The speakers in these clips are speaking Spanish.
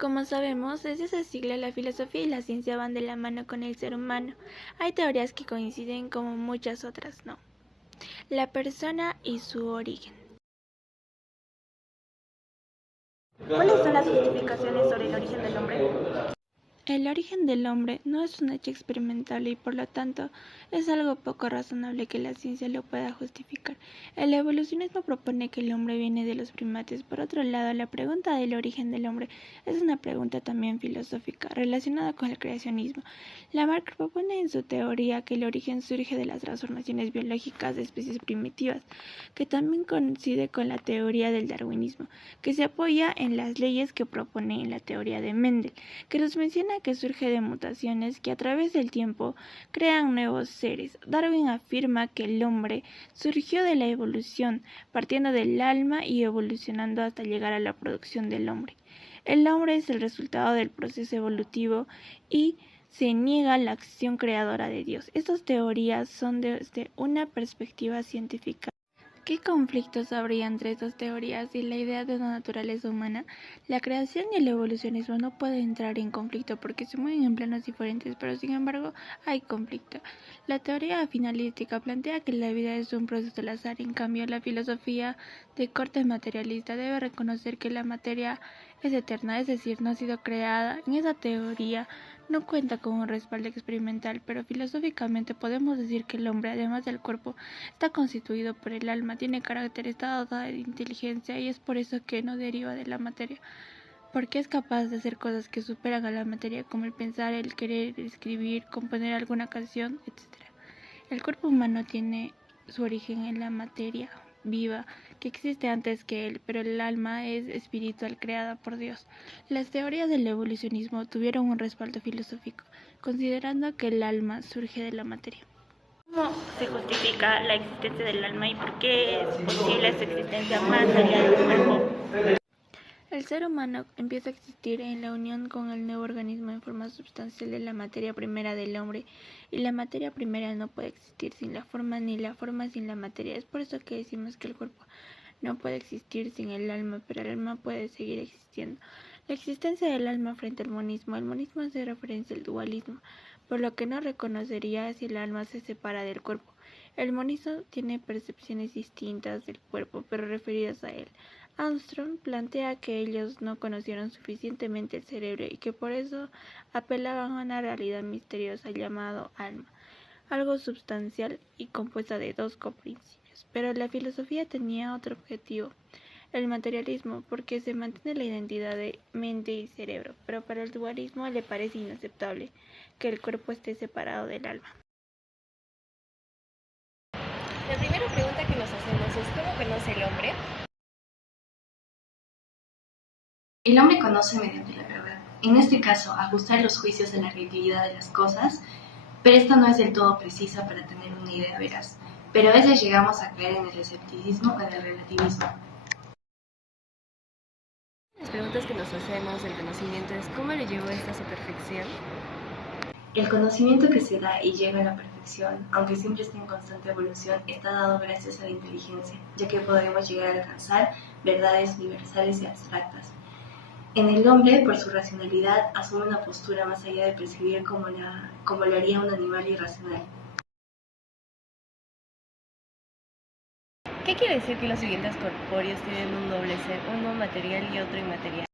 Como sabemos, desde ese siglo la filosofía y la ciencia van de la mano con el ser humano. Hay teorías que coinciden como muchas otras no. La persona y su origen. ¿Cuáles son las justificaciones sobre el origen del hombre? El origen del hombre no es un hecho experimentable y por lo tanto es algo poco razonable que la ciencia lo pueda justificar. El evolucionismo propone que el hombre viene de los primates. Por otro lado, la pregunta del origen del hombre es una pregunta también filosófica relacionada con el creacionismo. Lamarck propone en su teoría que el origen surge de las transformaciones biológicas de especies primitivas, que también coincide con la teoría del darwinismo, que se apoya en las leyes que propone en la teoría de Mendel, que nos menciona que surge de mutaciones que a través del tiempo crean nuevos seres. Darwin afirma que el hombre surgió de la evolución, partiendo del alma y evolucionando hasta llegar a la producción del hombre. El hombre es el resultado del proceso evolutivo y se niega la acción creadora de Dios. Estas teorías son desde una perspectiva científica. ¿Qué conflictos habría entre estas teorías y la idea de una naturaleza humana? La creación y el evolucionismo no pueden entrar en conflicto porque se mueven en planos diferentes, pero sin embargo hay conflicto. La teoría finalística plantea que la vida es un proceso al azar, en cambio la filosofía de corte materialista debe reconocer que la materia es eterna, es decir, no ha sido creada. En esa teoría no cuenta con un respaldo experimental, pero filosóficamente podemos decir que el hombre, además del cuerpo, está constituido por el alma, tiene carácter, está dotada de inteligencia y es por eso que no deriva de la materia, porque es capaz de hacer cosas que superan a la materia, como el pensar, el querer, el escribir, componer alguna canción, etc. El cuerpo humano tiene su origen en la materia viva que existe antes que él, pero el alma es espiritual creada por Dios. Las teorías del evolucionismo tuvieron un respaldo filosófico, considerando que el alma surge de la materia. ¿Cómo se justifica la existencia del alma y por qué es posible su existencia más allá del cuerpo? El ser humano empieza a existir en la unión con el nuevo organismo en forma sustancial de la materia primera del hombre, y la materia primera no puede existir sin la forma ni la forma sin la materia. Es por eso que decimos que el cuerpo no puede existir sin el alma, pero el alma puede seguir existiendo. La existencia del alma frente al monismo. El monismo hace referencia al dualismo, por lo que no reconocería si el alma se separa del cuerpo. El monismo tiene percepciones distintas del cuerpo, pero referidas a él. Armstrong plantea que ellos no conocieron suficientemente el cerebro y que por eso apelaban a una realidad misteriosa llamado alma, algo substancial y compuesta de dos coprincípios. Pero la filosofía tenía otro objetivo, el materialismo, porque se mantiene la identidad de mente y cerebro, pero para el dualismo le parece inaceptable que el cuerpo esté separado del alma. La primera pregunta que nos hacemos es ¿cómo conoce el hombre? El hombre conoce mediante la verdad, en este caso ajustar los juicios a la realidad de las cosas, pero esta no es del todo precisa para tener una idea veraz, pero a veces llegamos a caer en el escepticismo o en el relativismo. Las preguntas que nos hacemos del conocimiento es ¿cómo lo llevó esta a su perfección? El conocimiento que se da y llega a la perfección, aunque siempre esté en constante evolución, está dado gracias a la inteligencia, ya que podemos llegar a alcanzar verdades universales y abstractas. En el hombre, por su racionalidad, asume una postura más allá de percibir como lo haría un animal irracional. ¿Qué quiere decir que los siguientes corpóreos tienen un doble ser, uno material y otro inmaterial?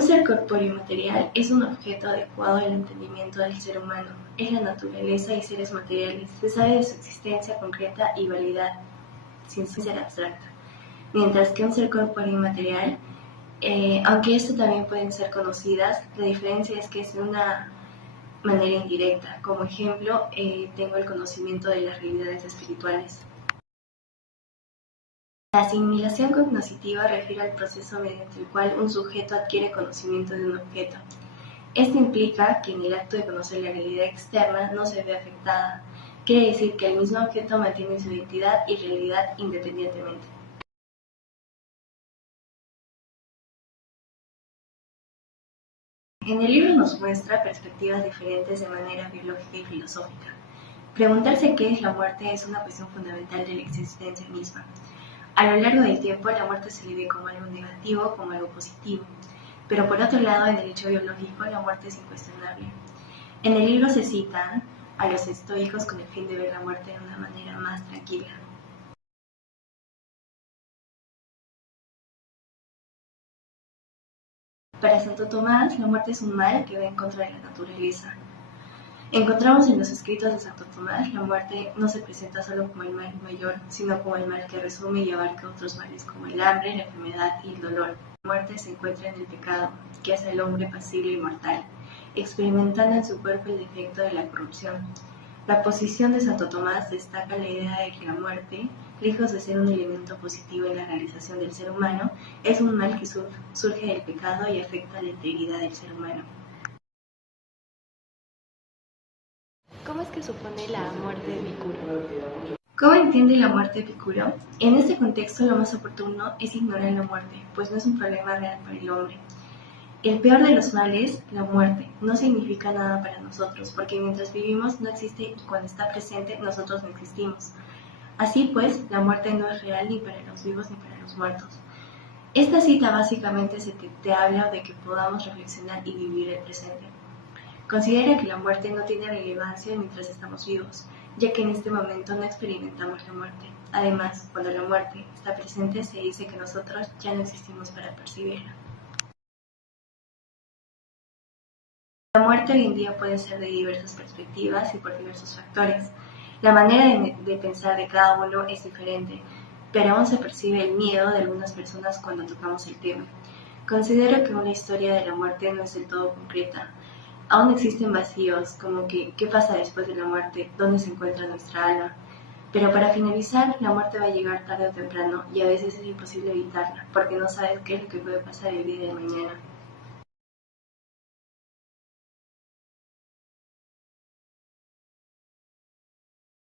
Un ser corpóreo y material es un objeto adecuado al entendimiento del ser humano. Es la naturaleza y seres materiales. Se sabe de su existencia concreta y válida, sin ser abstracta. Mientras que un ser corpóreo y material, aunque esto también pueden ser conocidas, la diferencia es que es de una manera indirecta. Como ejemplo, tengo el conocimiento de las realidades espirituales. La asimilación cognoscitiva refiere al proceso mediante el cual un sujeto adquiere conocimiento de un objeto. Esto implica que en el acto de conocer la realidad externa no se ve afectada. Quiere decir que el mismo objeto mantiene su identidad y realidad independientemente. En el libro nos muestra perspectivas diferentes de manera biológica y filosófica. Preguntarse qué es la muerte es una cuestión fundamental de la existencia misma. A lo largo del tiempo, la muerte se le ve como algo negativo, como algo positivo. Pero por otro lado, en el hecho biológico, la muerte es incuestionable. En el libro se citan a los estoicos con el fin de ver la muerte de una manera más tranquila. Para Santo Tomás, la muerte es un mal que va en contra de la naturaleza. Encontramos en los escritos de Santo Tomás, la muerte no se presenta solo como el mal mayor, sino como el mal que resume y abarca otros males como el hambre, la enfermedad y el dolor. La muerte se encuentra en el pecado, que hace al hombre pasible y mortal, experimentando en su cuerpo el defecto de la corrupción. La posición de Santo Tomás destaca la idea de que la muerte, lejos de ser un elemento positivo en la realización del ser humano, es un mal que surge del pecado y afecta la integridad del ser humano. ¿Cómo es que supone la muerte de Epicuro? ¿Cómo entiende la muerte Epicuro? En este contexto lo más oportuno es ignorar la muerte, pues no es un problema real para el hombre. El peor de los males, la muerte, no significa nada para nosotros, porque mientras vivimos no existe y cuando está presente nosotros no existimos. Así pues, la muerte no es real ni para los vivos ni para los muertos. Esta cita básicamente te habla de que podamos reflexionar y vivir el presente. Considera que la muerte no tiene relevancia mientras estamos vivos, ya que en este momento no experimentamos la muerte. Además, cuando la muerte está presente, se dice que nosotros ya no existimos para percibirla. La muerte hoy en día puede ser de diversas perspectivas y por diversos factores. La manera de pensar de cada uno es diferente, pero aún se percibe el miedo de algunas personas cuando tocamos el tema. Considero que una historia de la muerte no es del todo concreta. Aún existen vacíos, como que ¿qué pasa después de la muerte? ¿Dónde se encuentra nuestra alma? Pero para finalizar, la muerte va a llegar tarde o temprano y a veces es imposible evitarla, porque no sabes qué es lo que puede pasar el día de mañana.